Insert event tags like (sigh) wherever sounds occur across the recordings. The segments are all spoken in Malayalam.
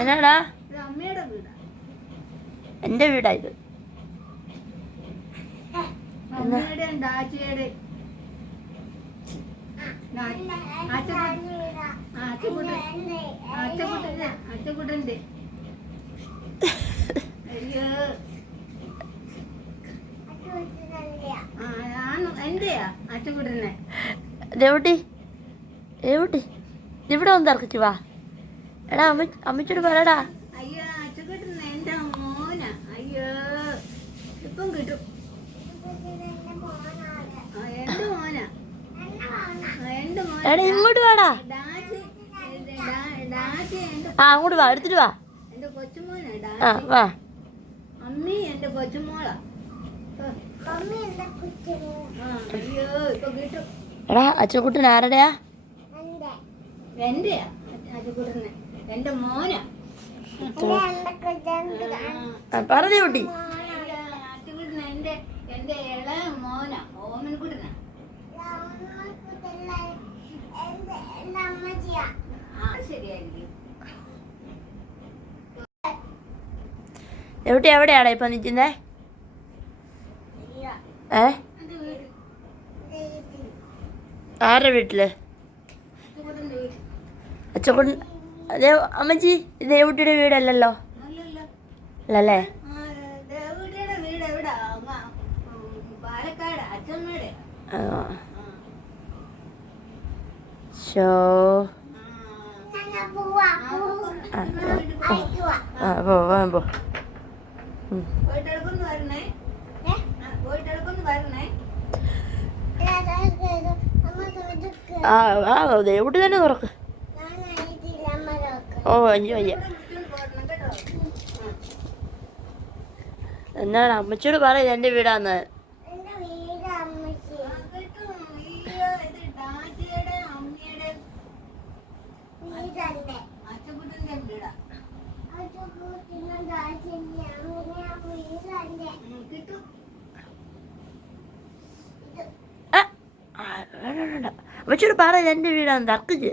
എന്നാടാ? എന്റെ വീടാ. ഇത്. അച്ചക്കുട്ടന്റെ അയ്യോ. അച്ചക്കുട്ടനെ ദേവുട്ടി ഇവിടെ ഒന്ന് തർക്കിച്ചു വാ. എടാ അമ്മ അമ്മച്ചോട് പറയടാ. അയ്യോ അച്ചക്കുട്ടനെ എന്റെ മോന. അയ്യോ ഇപ്പം കിട്ടും. ആ, എന്റെ മോനാ. ആ, എന്റെ മോന. എടാ ഇങ്ങോട്ട് വാടാ. ആ അങ്ങോട്ട് വാ എടുത്തിട്ട് വാ. ആ വാ. അമ്മി എന്റെ കൊച്ചുമോളാ. എടാ അച്ചക്കുട്ടൻ ആരുടെയാ? മോനാ. മോനാ ഓമൻകുട്ടനാ. ആ ശരിയായിരിക്കും. ദേവുട്ടി എവിടെയാടാ ഇപ്പൊ നിൽക്കുന്നേ ഏ? ആരുടെ വീട്ടിൽ? അതേ അമ്മച്ചി ദേവുട്ടിയുടെ വീടല്ലല്ലോ? അല്ലല്ലോ. അല്ലല്ലേ? ആ ദേവുട്ടിയുടെ വീട് എവിടാ? അങ്ങ്, പാലക്കാട് അച്ഛമ്മയുടെ ആ. ആ. ഷോ ആ, ആ പോ ആ ആ ദേവുട്ടി തന്നെ തുറക്ക്. ഓ അയ്യോ അയ്യ. എന്നാണ് അമ്മച്ചോട് പറ ഇത് എന്റെ വീടാന്ന് അമ്മച്ചോട് കേട്ടോ അയ്യോ വീടാന്ന് ഡാജിയുടെ അമ്മയുടെ അച്ഛക്കുട്ടന്റെ വീടാ ഉം, കിട്ടും ആ, ആ, വേണ്ട, വേണ്ട, വേണ്ട. അമ്മച്ചിയോട് പറ ഇത് എന്റെ വീടാന്ന് തർക്കിച്ച്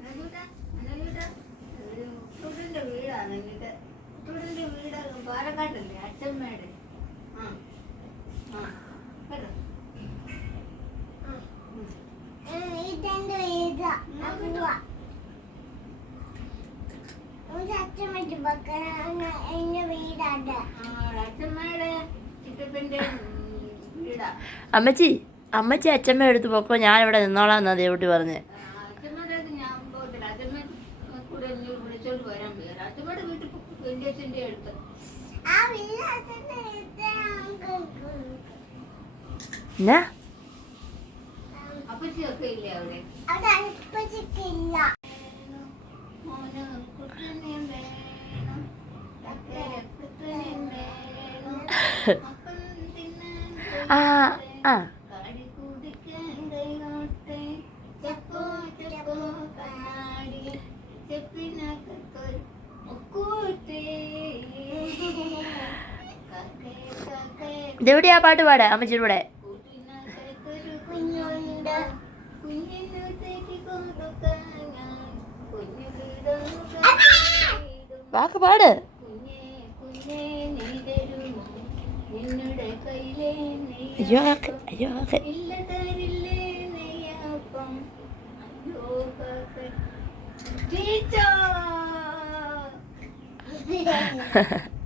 അച്ഛമ്മയുടെ. ആ ആ കേട്ടോ അമ്മച്ചി അമ്മച്ചി അച്ഛമ്മ എടുത്ത് പോക്കോ ഞാൻ ഇവിടെ നിന്നോളാന്നാ ദേവട്ടി പറഞ്ഞ്. ആ, ആ എന്നാ അപ്പച്ചിയൊക്കെ ഇല്ലേ ഞാൻ പാട്ട് പാടാ അമ്മച്ചിയുടെ വാക്ക് പാട്. അയ്യോ ആക്ക് അയ്യോ ടീച്ചർ (laughs)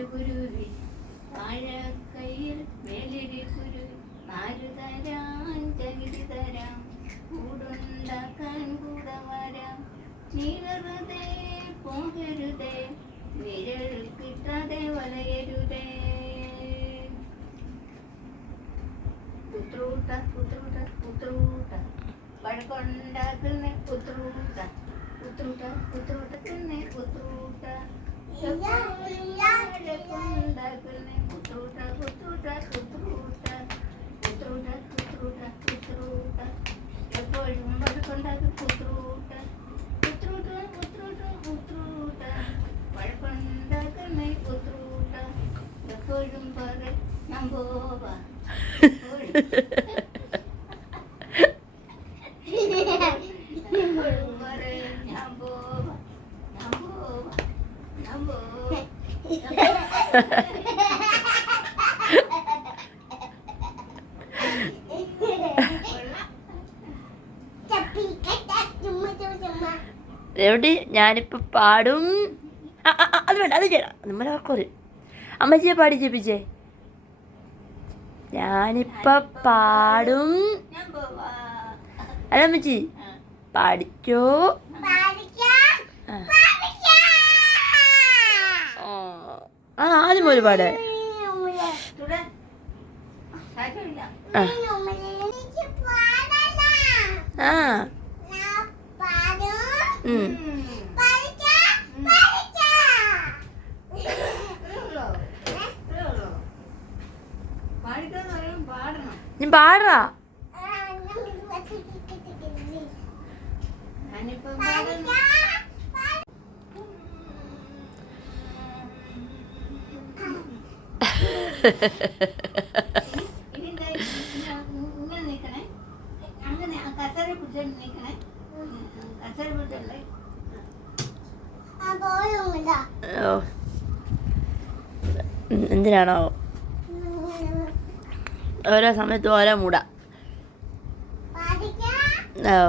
നാല് ഗുരുവി താഴക്കയ്യിൽ മേലിരി ഗുരുവി നാല് തരാൻ ചകിരി തരാം. കൂടുണ്ടാക്കാൻ കൂടെ വരാം. നീ പോകരുതേ നിഴൽ കിട്ടാതെ വലയരുതേ. പുത്രൂട്ട പുത്രൂട്ട പുത്രൂട്ട വഴക്കുണ്ടാക്കുന്ന പുത്രൂട്ട. പുത്രൂട്ട പുത്രൂട്ട പിന്നെ പുത്രൂട്ട. എവിടെ? ഞാനിപ്പോ പാടും. അത് വേണ്ട അത് ചെയ്യണം നമ്മളെ വാക്കോറ് അമ്മച്ചിയെ പാടി ചെയ്യിപ്പിച്ചേ ഞാനിപ്പോ പാടും. അല്ല അമ്മച്ചി. പാടിക്കോ? അത് ആദ്യം ഒരു പാട്. ആ. ആ. പാടാ. എന്തിനാണോ? ഓരോ സമയത്തും ഓരോ മൂടാ. ഓ.